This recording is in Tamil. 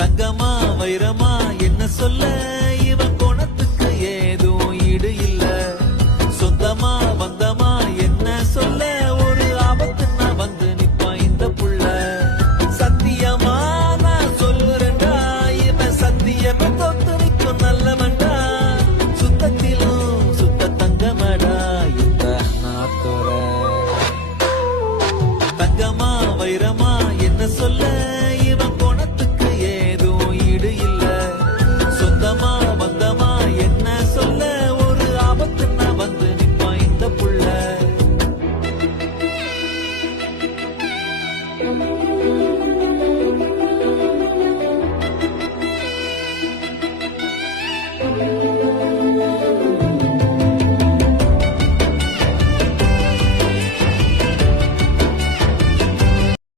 தங்கமா வைரமா என்ன சொல்ல இவன் குணத்துக்கு ஏதும் ஈடு இல்ல. சொந்தமா வந்தமா என்ன சொல்ல ஒரு ஆபத்துன்னா வந்து நிப்பான் இந்த புள்ள. சத்தியமா நான் சொல்லுறேன்டா இவன் சத்தியமே தொத்து நிற்கும் நல்லவன்டா. சுத்தத்திலும் சுத்த தங்கமடா இந்த நாத்தோர. தங்கமா வைரமா என்ன சொல்ல இவன் குணத்துக்கு ஏதும் ஈடு இல்ல. சொந்தமா வந்தமா என்ன சொல்ல ஒரு ஆபத்துன்னா வந்து நிப்பான் இந்த புள்ள.